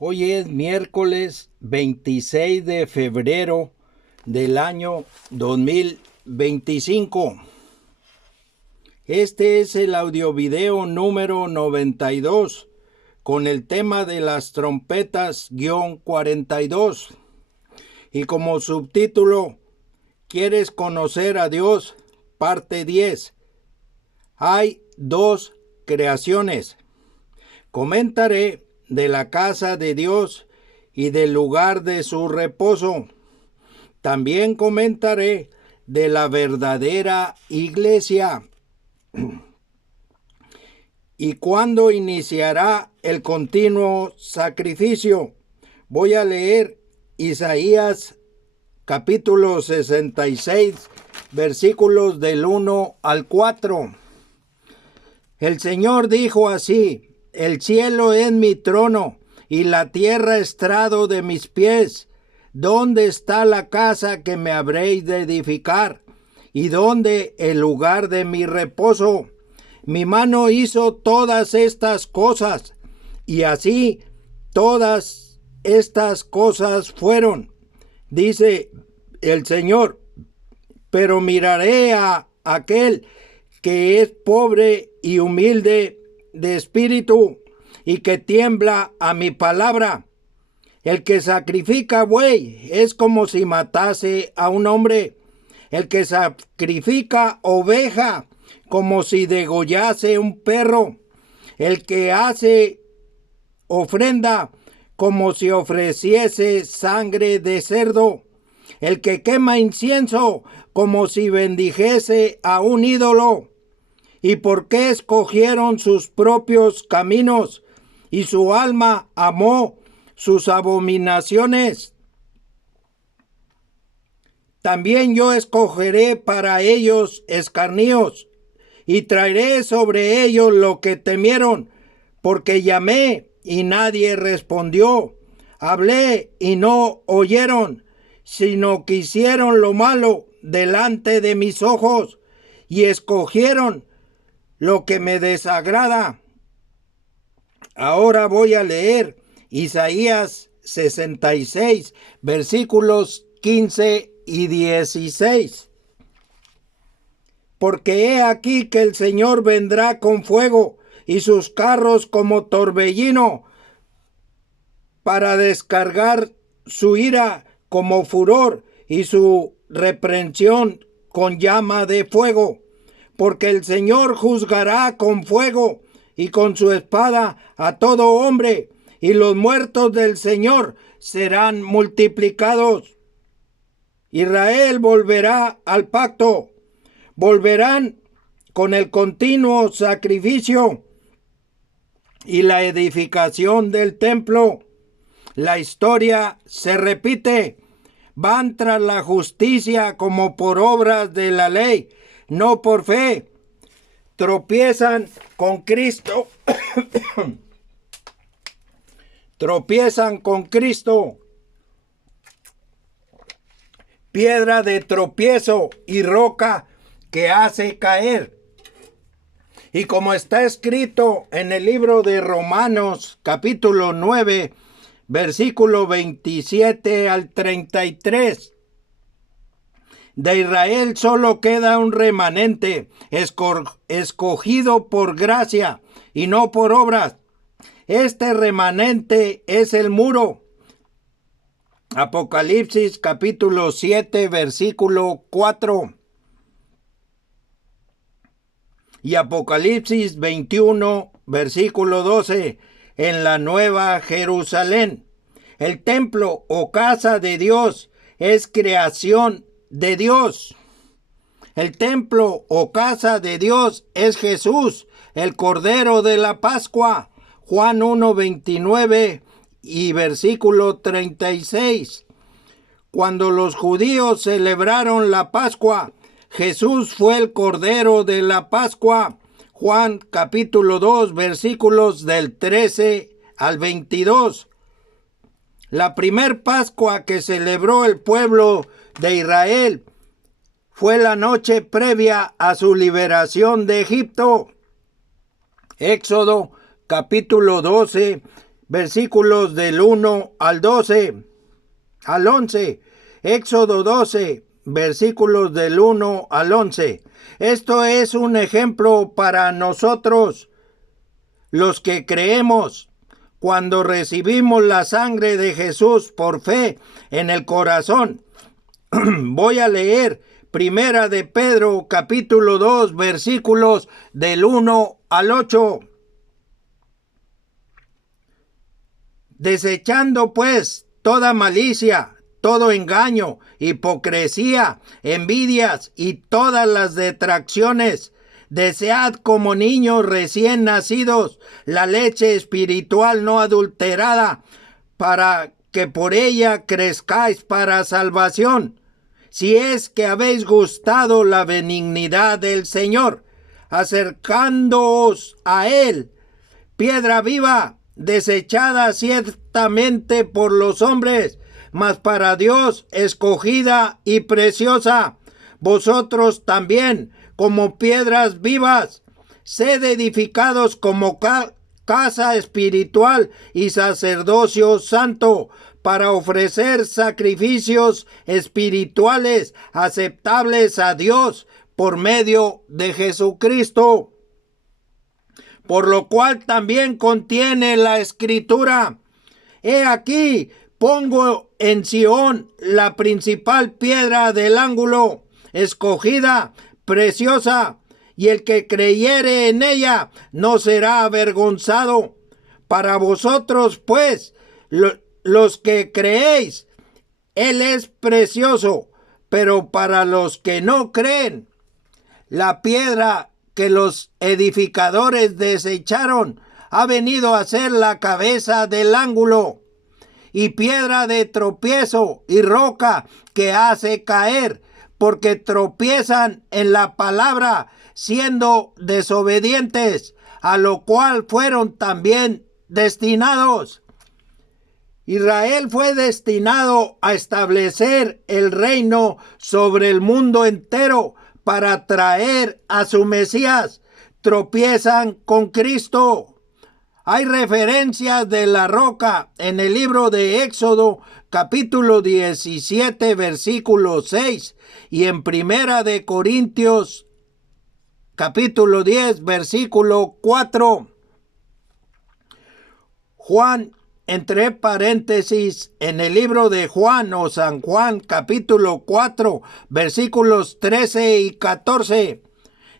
Hoy es miércoles 26 de febrero del año 2025. Este es el audiovideo número 92 con el tema de las trompetas-42 y como subtítulo ¿Quieres conocer a Dios? Parte 10. Hay dos creaciones. Comentaré de la casa de Dios y del lugar de su reposo. También comentaré de la verdadera iglesia. ¿Y cuándo iniciará el continuo sacrificio? Voy a leer Isaías capítulo 66, versículos del 1 al 4. El Señor dijo así: el cielo es mi trono y la tierra estrado de mis pies. ¿Dónde está la casa que me habréis de edificar? ¿Y dónde el lugar de mi reposo? Mi mano hizo todas estas cosas, y así todas estas cosas fueron, dice el Señor. Pero miraré a aquel que es pobre y humilde de espíritu y que tiembla a mi palabra. El que sacrifica buey es como si matase a un hombre. El que sacrifica oveja como si degollase un perro. El que hace ofrenda como si ofreciese sangre de cerdo. El que quema incienso como si bendijese a un ídolo. ¿Y por qué escogieron sus propios caminos y su alma amó sus abominaciones? También yo escogeré para ellos escarnios y traeré sobre ellos lo que temieron, porque llamé y nadie respondió, hablé y no oyeron, sino que hicieron lo malo delante de mis ojos y escogieron lo que me desagrada. Ahora voy a leer Isaías 66, versículos 15 y 16. Porque he aquí que el Señor vendrá con fuego y sus carros como torbellino, para descargar su ira como furor y su reprensión con llama de fuego. Porque el Señor juzgará con fuego y con su espada a todo hombre, y los muertos del Señor serán multiplicados. Israel volverá al pacto, volverán con el continuo sacrificio y la edificación del templo. La historia se repite, van tras la justicia como por obras de la ley, no por fe. Tropiezan con Cristo. Tropiezan con Cristo. Piedra de tropiezo y roca que hace caer. Y como está escrito en el libro de Romanos, capítulo 9, versículo 27 al 33. De Israel solo queda un remanente, escogido por gracia y no por obras. Este remanente es el muro. Apocalipsis capítulo 7, versículo 4. Y Apocalipsis 21, versículo 12, en la Nueva Jerusalén. El templo o casa de Dios es creación de Dios. El templo o casa de Dios es Jesús, el Cordero de la Pascua. Juan 1, 29 y versículo 36. Cuando los judíos celebraron la Pascua, Jesús fue el Cordero de la Pascua. Juan capítulo 2, versículos del 13 al 22. La primer Pascua que celebró el pueblo de Israel fue la noche previa a su liberación de Egipto. Éxodo capítulo 12, versículos del 1 al 12, al 11. Éxodo 12, versículos del 1 al 11. Esto es un ejemplo para nosotros, los que creemos, cuando recibimos la sangre de Jesús por fe en el corazón. Voy a leer Primera de Pedro, capítulo 2, versículos del 1 al 8. Desechando pues toda malicia, todo engaño, hipocresía, envidias y todas las detracciones, desead como niños recién nacidos la leche espiritual no adulterada, para que por ella crezcáis para salvación, si es que habéis gustado la benignidad del Señor, acercándoos a Él, piedra viva, desechada ciertamente por los hombres, mas para Dios escogida y preciosa. Vosotros también, como piedras vivas, sed edificados como casa espiritual y sacerdocio santo, para ofrecer sacrificios espirituales aceptables a Dios por medio de Jesucristo. Por lo cual también contiene la Escritura: he aquí, pongo en Sión la principal piedra del ángulo, escogida, preciosa, y el que creyere en ella no será avergonzado. Para vosotros, pues, los que creéis, Él es precioso, pero para los que no creen, la piedra que los edificadores desecharon ha venido a ser la cabeza del ángulo, y piedra de tropiezo y roca que hace caer, porque tropiezan en la palabra, siendo desobedientes, a lo cual fueron también destinados. Israel fue destinado a establecer el reino sobre el mundo entero para traer a su Mesías. Tropiezan con Cristo. Hay referencias de la roca en el libro de Éxodo, capítulo 17, versículo 6, y en Primera de Corintios, capítulo 10, versículo 4. Juan, entre paréntesis, en el libro de Juan o San Juan, capítulo 4, versículos 13 y 14,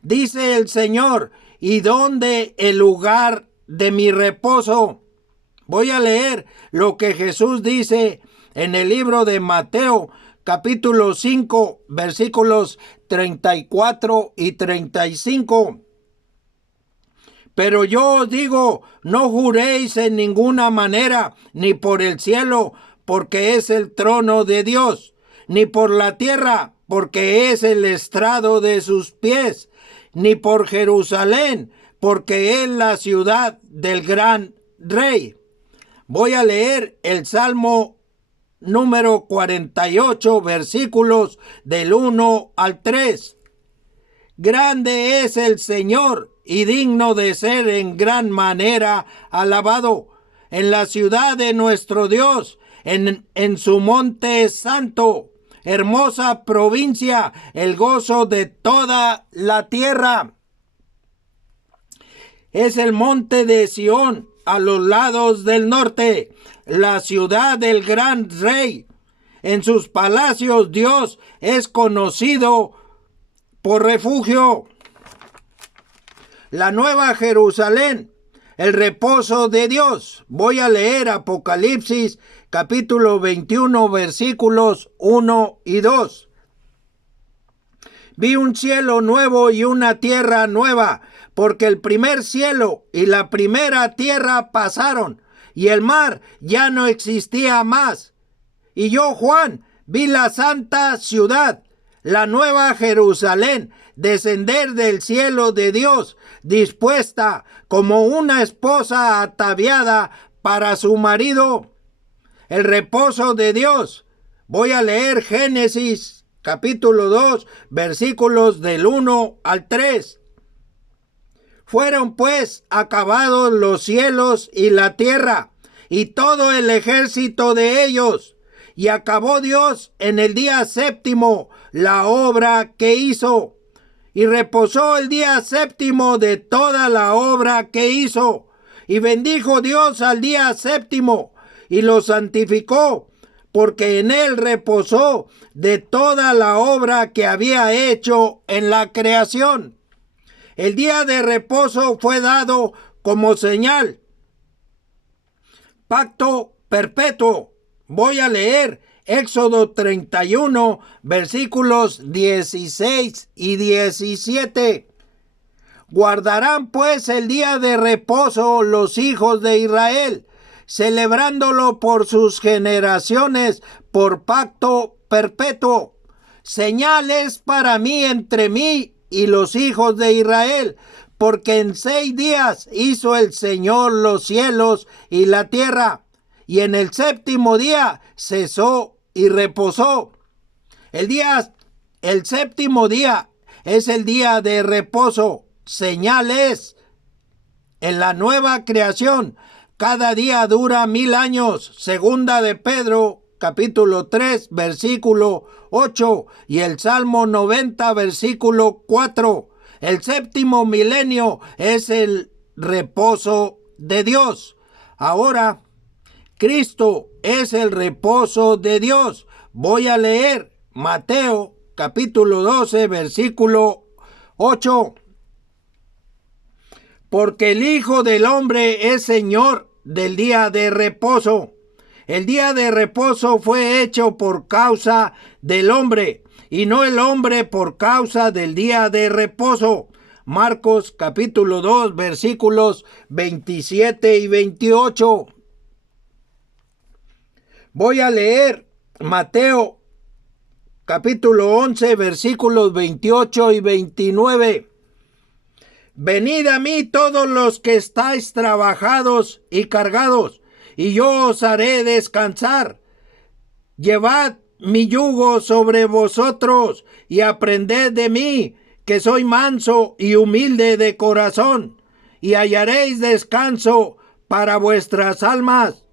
dice el Señor: ¿y dónde el lugar de mi reposo? Voy a leer lo que Jesús dice en el libro de Mateo, capítulo 5, versículos 34 y 35. Pero yo os digo, no juréis en ninguna manera, ni por el cielo, porque es el trono de Dios, ni por la tierra, porque es el estrado de sus pies, ni por Jerusalén, porque es la ciudad del gran rey. Voy a leer el Salmo número 48, versículos del 1 al 3. Grande es el Señor y digno de ser en gran manera alabado en la ciudad de nuestro Dios, en su monte santo, hermosa provincia, el gozo de toda la tierra. Es el monte de Sión a los lados del norte, la ciudad del gran rey. En sus palacios Dios es conocido por refugio. La nueva Jerusalén, el reposo de Dios. Voy a leer Apocalipsis capítulo 21, versículos 1 y 2. Vi un cielo nuevo y una tierra nueva, porque el primer cielo y la primera tierra pasaron, y el mar ya no existía más. Y yo, Juan, vi la santa ciudad, la nueva Jerusalén, descender del cielo de Dios, dispuesta como una esposa ataviada para su marido. El reposo de Dios. Voy a leer Génesis capítulo 2, versículos del 1 al 3. Fueron pues acabados los cielos y la tierra, y todo el ejército de ellos. Y acabó Dios en el día séptimo la obra que hizo. Y reposó el día séptimo de toda la obra que hizo. Y bendijo Dios al día séptimo y lo santificó, porque en él reposó de toda la obra que había hecho en la creación. El día de reposo fue dado como señal. Pacto perpetuo. Voy a leer Éxodo 31, versículos 16 y 17. Guardarán pues el día de reposo los hijos de Israel, celebrándolo por sus generaciones, por pacto perpetuo. Señales para mí entre mí y los hijos de Israel, porque en 6 días hizo el Señor los cielos y la tierra, y en el séptimo día cesó y reposó. El séptimo día es el día de reposo. Señales en la nueva creación. Cada día dura 1000 años. Segunda de Pedro, capítulo 3, versículo 8. Y el Salmo 90, versículo 4. El séptimo milenio es el reposo de Dios. Ahora, Cristo es el reposo de Dios. Voy a leer Mateo, capítulo 12, versículo 8. Porque el Hijo del Hombre es Señor del día de reposo. El día de reposo fue hecho por causa del hombre, y no el hombre por causa del día de reposo. Marcos capítulo 2, versículos 27 y 28. Voy a leer Mateo capítulo 11, versículos 28 y 29. Venid a mí todos los que estáis trabajados y cargados, y yo os haré descansar. Llevad mi yugo sobre vosotros y aprended de mí, que soy manso y humilde de corazón, y hallaréis descanso para vuestras almas,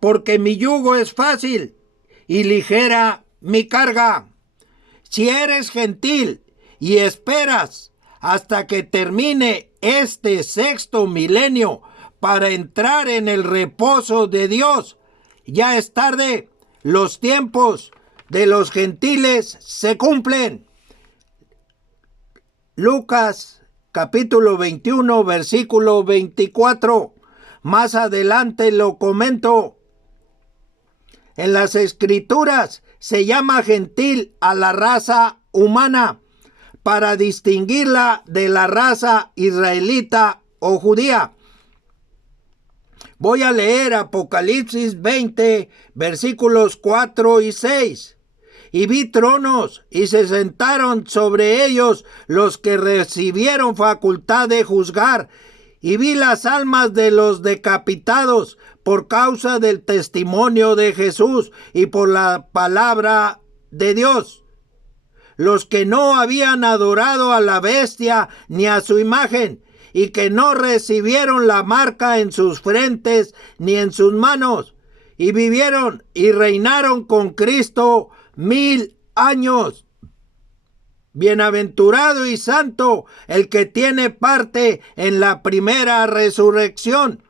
porque mi yugo es fácil y ligera mi carga. Si eres gentil y esperas hasta que termine este sexto milenio para entrar en el reposo de Dios, ya es tarde. Los tiempos de los gentiles se cumplen. Lucas capítulo 21, versículo 24. Más adelante lo comento. En las Escrituras se llama gentil a la raza humana para distinguirla de la raza israelita o judía. Voy a leer Apocalipsis 20, versículos 4 y 6. Y vi tronos, y se sentaron sobre ellos los que recibieron facultad de juzgar. Y vi las almas de los decapitados por causa del testimonio de Jesús y por la palabra de Dios. Los que no habían adorado a la bestia ni a su imagen, y que no recibieron la marca en sus frentes ni en sus manos, y vivieron y reinaron con Cristo 1000 años. Bienaventurado y santo el que tiene parte en la primera resurrección.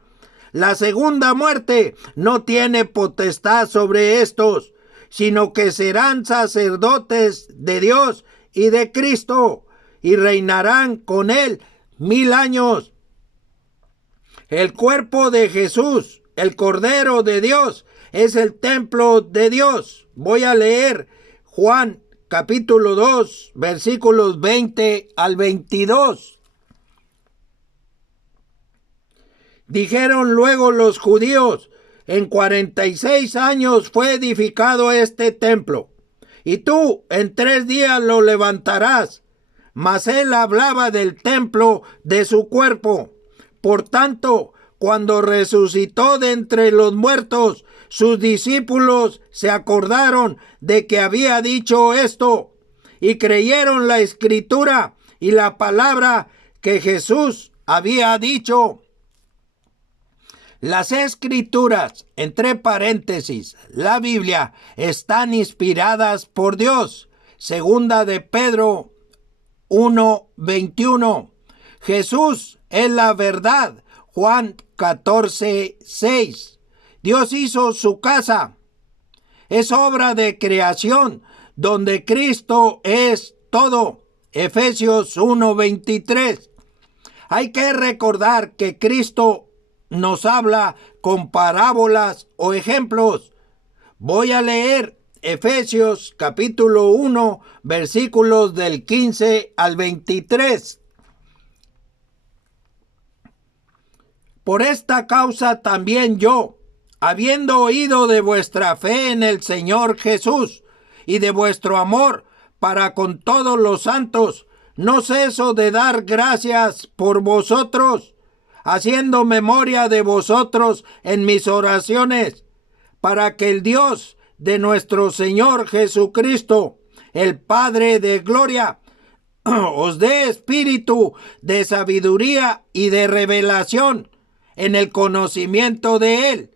La segunda muerte no tiene potestad sobre estos, sino que serán sacerdotes de Dios y de Cristo, y reinarán con él 1000 años. El cuerpo de Jesús, el Cordero de Dios, es el templo de Dios. Voy a leer Juan capítulo 2, versículos 20 al 22. Dijeron luego los judíos: en 46 años fue edificado este templo, y tú en 3 días lo levantarás. Mas él hablaba del templo de su cuerpo. Por tanto, cuando resucitó de entre los muertos, sus discípulos se acordaron de que había dicho esto, y creyeron la escritura y la palabra que Jesús había dicho. Las Escrituras, entre paréntesis, la Biblia, están inspiradas por Dios. Segunda de Pedro 1:21. Jesús es la verdad. Juan 14:6. Dios hizo su casa. Es obra de creación, donde Cristo es todo. Efesios 1:23. Hay que recordar que Cristo nos habla con parábolas o ejemplos. Voy a leer Efesios capítulo 1, versículos del 15 al 23. Por esta causa también yo, habiendo oído de vuestra fe en el Señor Jesús y de vuestro amor para con todos los santos, no ceso de dar gracias por vosotros, haciendo memoria de vosotros en mis oraciones, para que el Dios de nuestro Señor Jesucristo, el Padre de gloria, os dé espíritu de sabiduría y de revelación en el conocimiento de Él,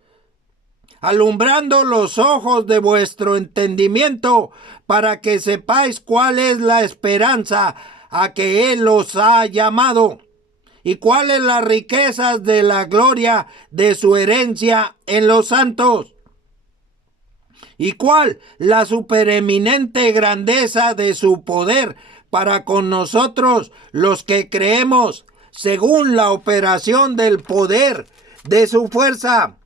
alumbrando los ojos de vuestro entendimiento, para que sepáis cuál es la esperanza a que Él os ha llamado, y cuáles las riquezas de la gloria de su herencia en los santos, y cuál la supereminente grandeza de su poder para con nosotros los que creemos, según la operación del poder de su fuerza,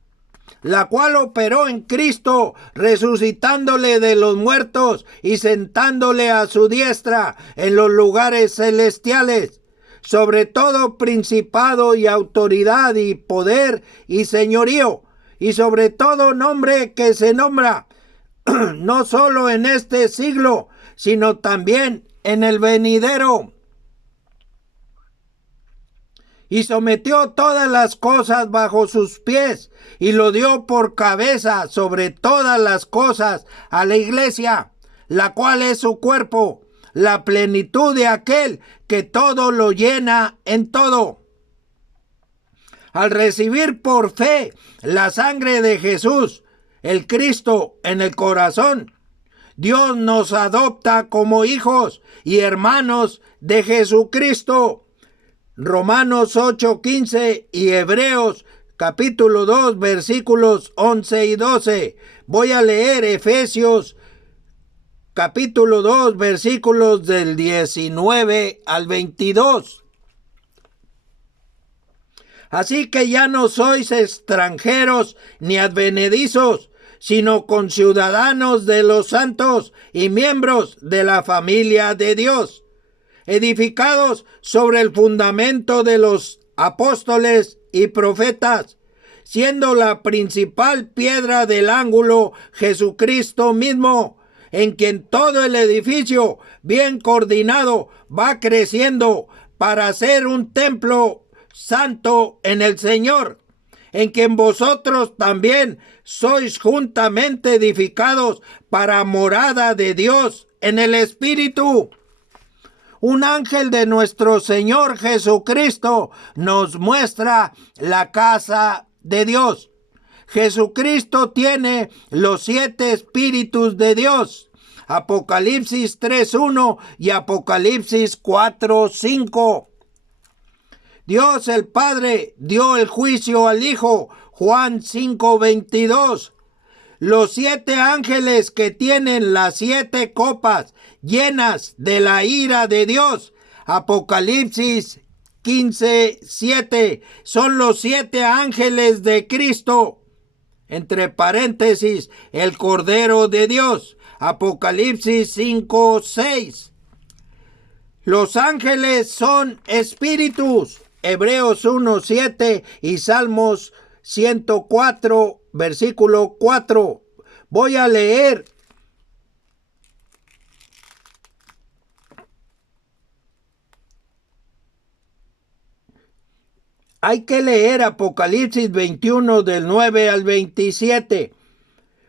la cual operó en Cristo, resucitándole de los muertos y sentándole a su diestra en los lugares celestiales, sobre todo principado y autoridad y poder y señorío, y sobre todo nombre que se nombra, no solo en este siglo, sino también en el venidero. Y sometió todas las cosas bajo sus pies, y lo dio por cabeza sobre todas las cosas a la iglesia, la cual es su cuerpo, la plenitud de aquel que todo lo llena en todo. Al recibir por fe la sangre de Jesús, el Cristo, en el corazón, Dios nos adopta como hijos y hermanos de Jesucristo. Romanos 8:15 y Hebreos capítulo 2 versículos 11 y 12. Voy a leer Efesios capítulo 2 versículos del 19 al 22. Así que ya no sois extranjeros ni advenedizos, sino conciudadanos de los santos y miembros de la familia de Dios, edificados sobre el fundamento de los apóstoles y profetas, siendo la principal piedra del ángulo Jesucristo mismo, en quien todo el edificio, bien coordinado, va creciendo para ser un templo santo en el Señor, en quien vosotros también sois juntamente edificados para morada de Dios en el Espíritu. Un ángel de nuestro Señor Jesucristo nos muestra la casa de Dios. Jesucristo tiene los 7 espíritus de Dios. Apocalipsis 3:1 y Apocalipsis 4:5. Dios el Padre dio el juicio al Hijo. Juan 5:22. Los 7 ángeles que tienen las 7 copas llenas de la ira de Dios. Apocalipsis 15:7. Son los 7 ángeles de Cristo. Entre paréntesis, el Cordero de Dios. Apocalipsis 5:6. Los ángeles son espíritus. Hebreos 1:7 y Salmos 104, versículo 4. Voy a leer. Hay que leer Apocalipsis 21 del 9 al 27.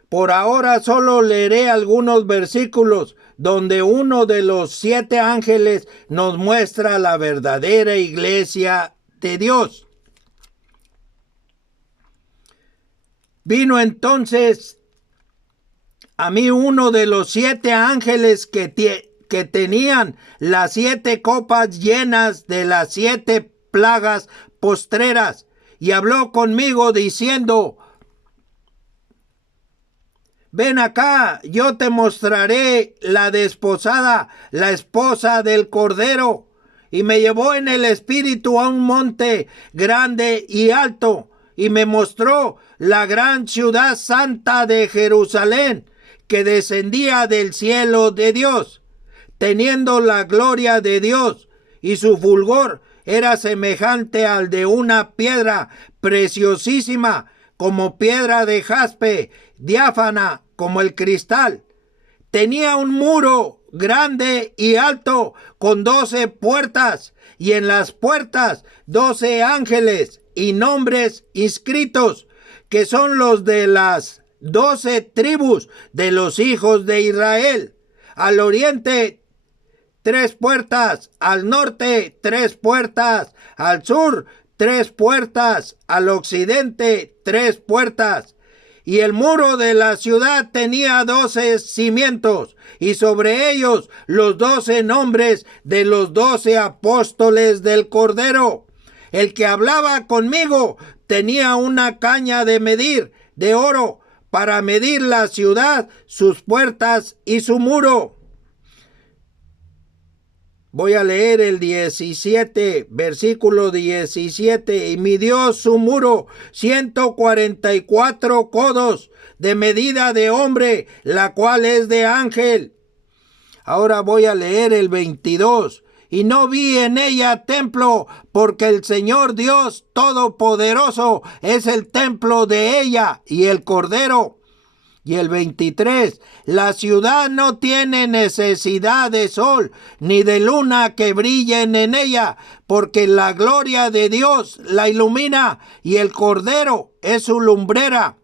Por ahora solo leeré algunos versículos donde uno de los 7 ángeles nos muestra la verdadera iglesia de Dios. Vino entonces a mí uno de los 7 ángeles que tenían las 7 copas llenas de las 7 plagas postreras, y habló conmigo diciendo: ven acá, yo te mostraré la desposada, la esposa del Cordero. Y me llevó en el espíritu a un monte grande y alto, y me mostró la gran ciudad santa de Jerusalén, que descendía del cielo de Dios, teniendo la gloria de Dios, y su fulgor era semejante al de una piedra preciosísima, como piedra de jaspe, diáfana como el cristal. Tenía un muro grande y alto con 12 puertas, y en las puertas 12 ángeles y nombres inscritos, que son los de las 12 tribus de los hijos de Israel. Al oriente 3 puertas, al norte 3 puertas, al sur 3 puertas, al occidente 3 puertas. Y el muro de la ciudad tenía 12 cimientos, y sobre ellos los 12 nombres de los 12 apóstoles del Cordero. El que hablaba conmigo tenía una caña de medir de oro para medir la ciudad, sus puertas y su muro. Voy a leer el 17, versículo 17. Y midió su muro 144 codos de medida de hombre, la cual es de ángel. Ahora voy a leer el 22. Y no vi en ella templo, porque el Señor Dios Todopoderoso es el templo de ella y el Cordero. Y el 23, la ciudad no tiene necesidad de sol, ni de luna que brillen en ella, porque la gloria de Dios la ilumina, y el Cordero es su lumbrera.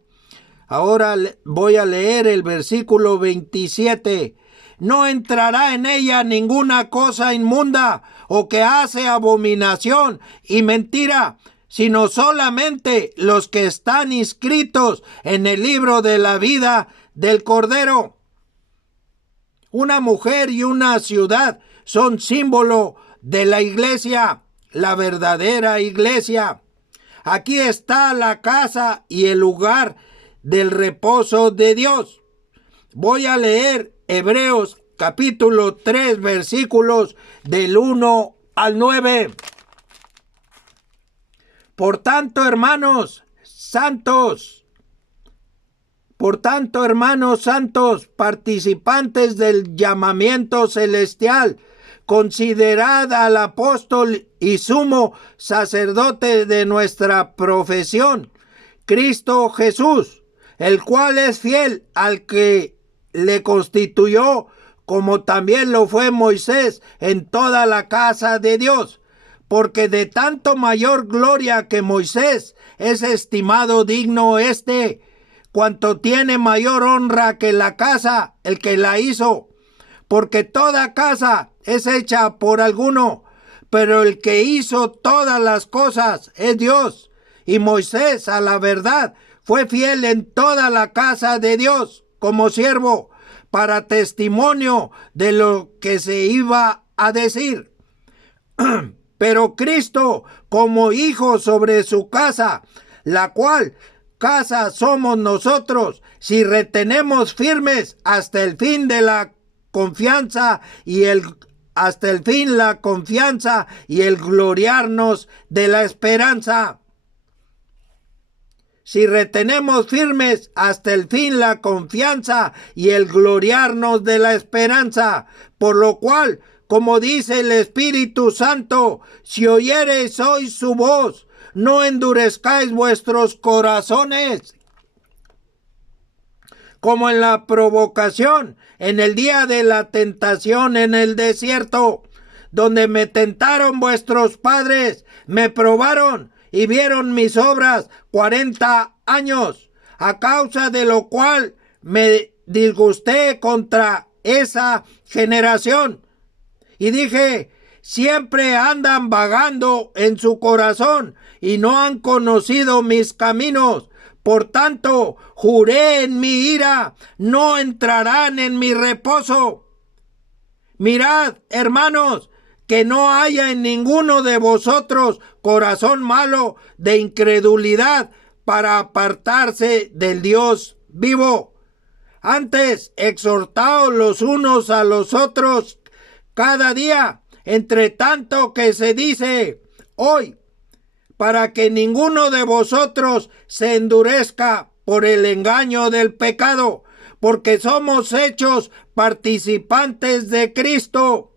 Ahora voy a leer el versículo 27. No entrará en ella ninguna cosa inmunda, o que hace abominación y mentira, sino solamente los que están inscritos en el libro de la vida del Cordero. Una mujer y una ciudad son símbolo de la iglesia, la verdadera iglesia. Aquí está la casa y el lugar del reposo de Dios. Voy a leer Hebreos capítulo 3, versículos del 1 al 9. Por tanto, hermanos santos, participantes del llamamiento celestial, considerad al apóstol y sumo sacerdote de nuestra profesión, Cristo Jesús, el cual es fiel al que le constituyó, como también lo fue Moisés en toda la casa de Dios. Porque de tanto mayor gloria que Moisés es estimado digno cuanto tiene mayor honra que la casa, el que la hizo. Porque toda casa es hecha por alguno, pero el que hizo todas las cosas es Dios. Y Moisés, a la verdad, fue fiel en toda la casa de Dios, como siervo, para testimonio de lo que se iba a decir. Pero Cristo como hijo sobre su casa, la cual casa somos nosotros, si retenemos firmes hasta el fin la confianza y el gloriarnos de la esperanza. Si retenemos firmes hasta el fin la confianza y el gloriarnos de la esperanza, por lo cual, como dice el Espíritu Santo, si oyereis hoy su voz, no endurezcáis vuestros corazones, como en la provocación, en el día de la tentación en el desierto, donde me tentaron vuestros padres, me probaron y vieron mis obras 40 años, a causa de lo cual me disgusté contra esa generación. Y dije, siempre andan vagando en su corazón y no han conocido mis caminos, Por tanto, juré en mi ira, no entrarán en mi reposo. Mirad, hermanos, que no haya en ninguno de vosotros corazón malo de incredulidad para apartarse del Dios vivo. Antes, exhortaos los unos a los otros cada día, entre tanto que se dice hoy, para que ninguno de vosotros se endurezca por el engaño del pecado, porque somos hechos participantes de Cristo,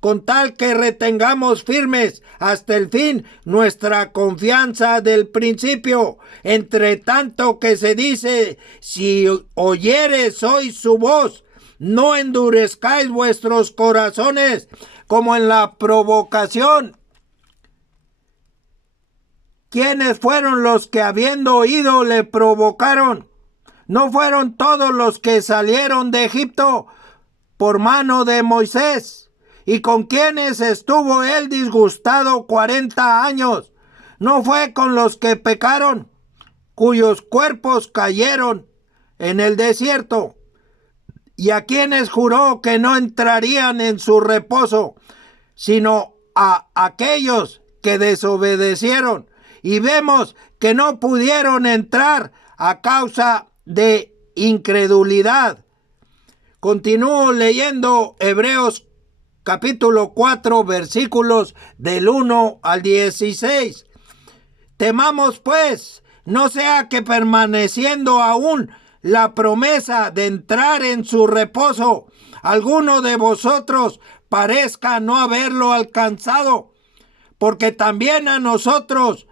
con tal que retengamos firmes hasta el fin nuestra confianza del principio. Entre tanto que se dice, si oyeres hoy su voz, no endurezcáis vuestros corazones como en la provocación. ¿Quiénes fueron los que habiendo oído le provocaron? ¿No fueron todos los que salieron de Egipto por mano de Moisés? ¿Y con quienes estuvo él disgustado 40 años? ¿No fue con los que pecaron, cuyos cuerpos cayeron en el desierto? ¿Y a quienes juró que no entrarían en su reposo, sino a aquellos que desobedecieron? Y vemos que no pudieron entrar a causa de incredulidad. Continúo leyendo Hebreos capítulo 4, versículos del 1 al 16. Temamos pues, no sea que permaneciendo aún la promesa de entrar en su reposo, alguno de vosotros parezca no haberlo alcanzado, porque también a nosotros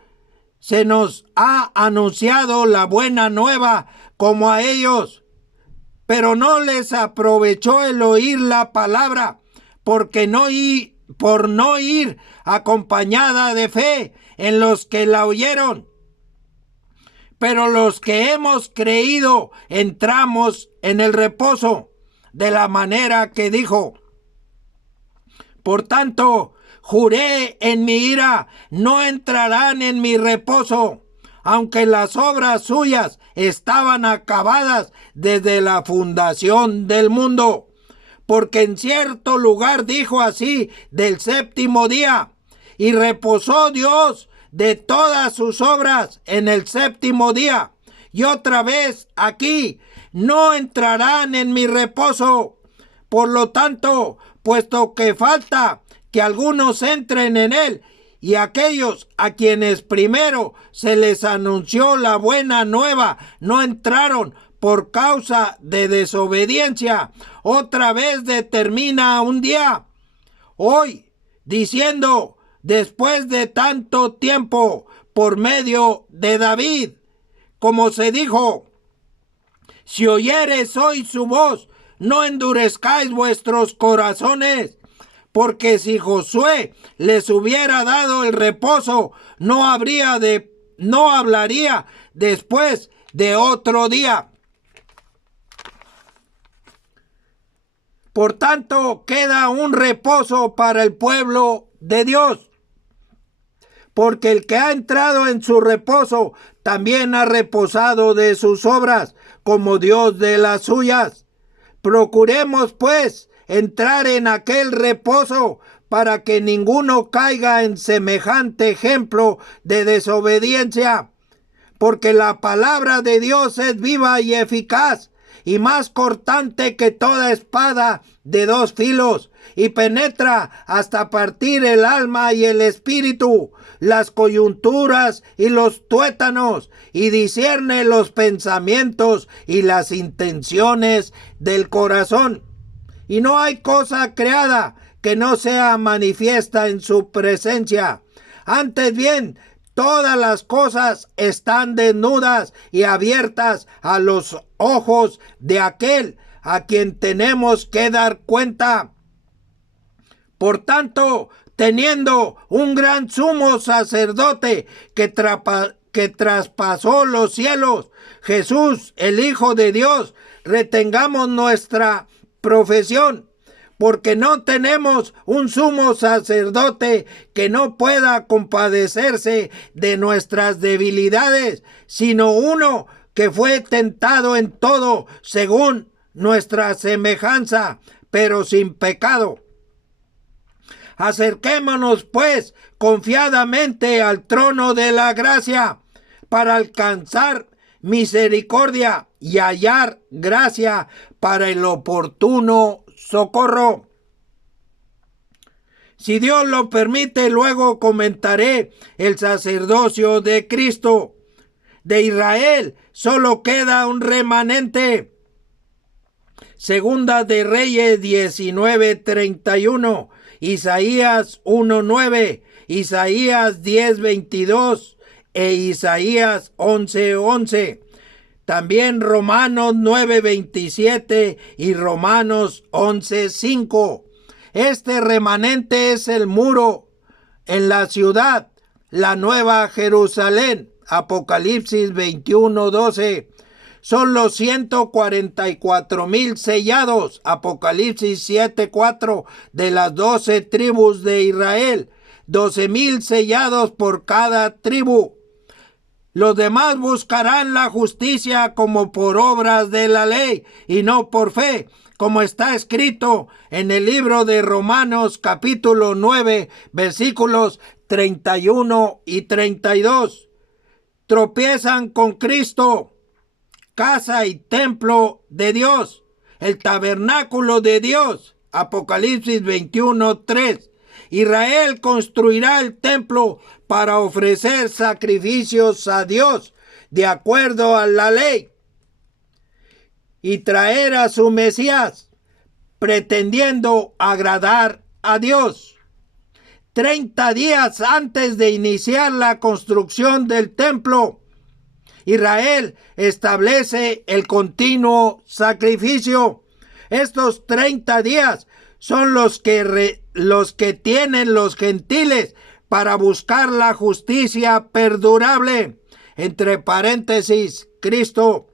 se nos ha anunciado la buena nueva como a ellos, pero no les aprovechó el oír la palabra, por no ir acompañada de fe en los que la oyeron. Pero los que hemos creído entramos en el reposo, de la manera que dijo: por tanto, juré en mi ira, no entrarán en mi reposo, aunque las obras suyas estaban acabadas desde la fundación del mundo. Porque en cierto lugar dijo así del séptimo día, y reposó Dios de todas sus obras en el séptimo día. Y otra vez aquí, no entrarán en mi reposo. Por lo tanto, puesto que falta que algunos entren en él, y aquellos a quienes primero se les anunció la buena nueva no entraron por causa de desobediencia, otra vez determina un día, hoy, diciendo, después de tanto tiempo, por medio de David, como se dijo: si oyeres hoy su voz, no endurezcáis vuestros corazones, porque si Josué les hubiera dado el reposo, no hablaría después de otro día. Por tanto, queda un reposo para el pueblo de Dios, porque el que ha entrado en su reposo también ha reposado de sus obras, como Dios de las suyas. Procuremos, pues, entrar en aquel reposo, para que ninguno caiga en semejante ejemplo de desobediencia. Porque la palabra de Dios es viva y eficaz, y más cortante que toda espada de dos filos, y penetra hasta partir el alma y el espíritu, las coyunturas y los tuétanos, y discierne los pensamientos y las intenciones del corazón. Y no hay cosa creada que no sea manifiesta en su presencia. Antes bien, todas las cosas están desnudas y abiertas a los ojos de aquel a quien tenemos que dar cuenta. Por tanto, teniendo un gran sumo sacerdote que traspasó los cielos, Jesús, el Hijo de Dios, retengamos nuestra profesión, porque no tenemos un sumo sacerdote que no pueda compadecerse de nuestras debilidades, sino uno que fue tentado en todo según nuestra semejanza, pero sin pecado. Acerquémonos, pues, confiadamente al trono de la gracia, para alcanzar misericordia y hallar gracia para el oportuno socorro. Si Dios lo permite, luego comentaré el sacerdocio de Cristo. De Israel solo queda un remanente. Segunda de Reyes 19:31, Isaías 1:9, Isaías 10:22 e Isaías 11:11. También Romanos 9:27 y Romanos 11:5. Este remanente es el muro en la ciudad, la nueva Jerusalén. Apocalipsis 21:12. Son los 144,000 sellados. Apocalipsis 7:4 de las 12 tribus de Israel. 12,000 sellados por cada tribu. Los demás buscarán la justicia como por obras de la ley y no por fe, como está escrito en el libro de Romanos capítulo 9, versículos 31 y 32. Tropiezan con Cristo, casa y templo de Dios, el tabernáculo de Dios. Apocalipsis 21:3. Israel construirá el templo para ofrecer sacrificios a Dios de acuerdo a la ley y traer a su Mesías, pretendiendo agradar a Dios. 30 días antes de iniciar la construcción del templo, Israel establece el continuo sacrificio. Estos 30 días son los que tienen los gentiles para buscar la justicia perdurable. Entre paréntesis, Cristo.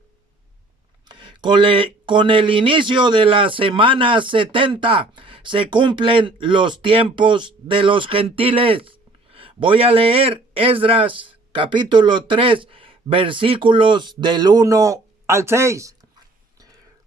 Con el inicio de la semana 70 se cumplen los tiempos de los gentiles. Voy a leer Esdras capítulo 3, versículos del 1 al 6.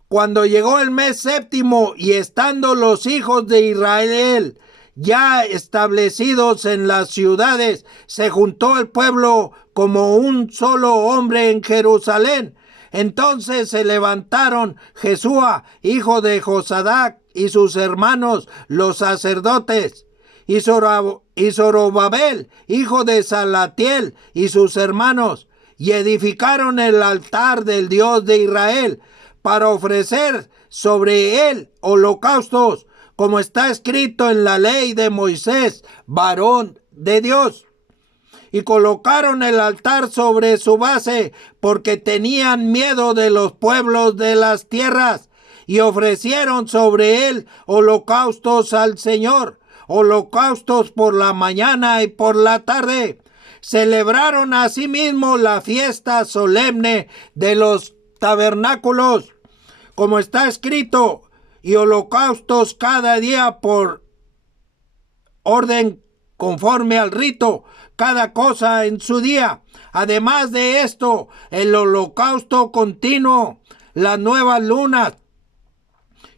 Cuando llegó el mes séptimo y estando los hijos de Israel ya establecidos en las ciudades, se juntó el pueblo como un solo hombre en Jerusalén. Entonces se levantaron Jesúa, hijo de Josadac, y sus hermanos, los sacerdotes, y Zorobabel, hijo de Salatiel, y sus hermanos, y edificaron el altar del Dios de Israel, para ofrecer sobre él holocaustos, como está escrito en la ley de Moisés, varón de Dios. Y colocaron el altar sobre su base, porque tenían miedo de los pueblos de las tierras, y ofrecieron sobre él holocaustos al Señor, holocaustos por la mañana y por la tarde. Celebraron asimismo la fiesta solemne de los tabernáculos, como está escrito, y holocaustos cada día por orden conforme al rito, cada cosa en su día. Además de esto, el holocausto continuo, las nuevas lunas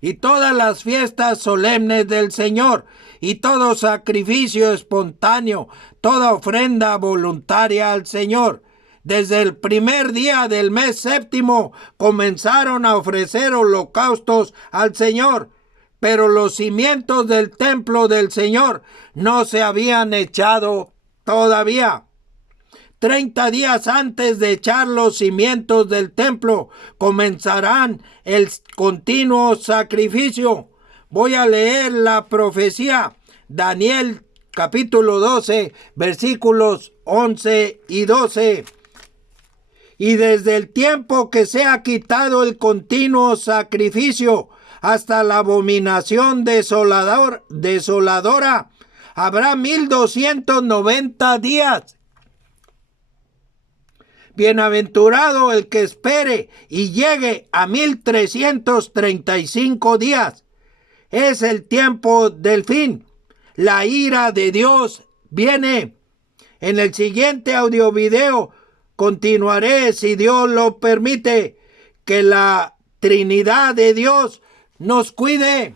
y todas las fiestas solemnes del Señor, y todo sacrificio espontáneo, toda ofrenda voluntaria al Señor. Desde el primer día del mes séptimo comenzaron a ofrecer holocaustos al Señor, pero los cimientos del templo del Señor no se habían echado todavía. 30 días antes de echar los cimientos del templo comenzarán el continuo sacrificio. Voy a leer la profecía, Daniel capítulo 12, versículos 11 y 12. Y desde el tiempo que se ha quitado el continuo sacrificio hasta la abominación desoladora, habrá 1290 días. Bienaventurado el que espere y llegue a 1335 días. Es el tiempo del fin. La ira de Dios viene. En el siguiente audio video continuaré, si Dios lo permite. Que la Trinidad de Dios nos cuide.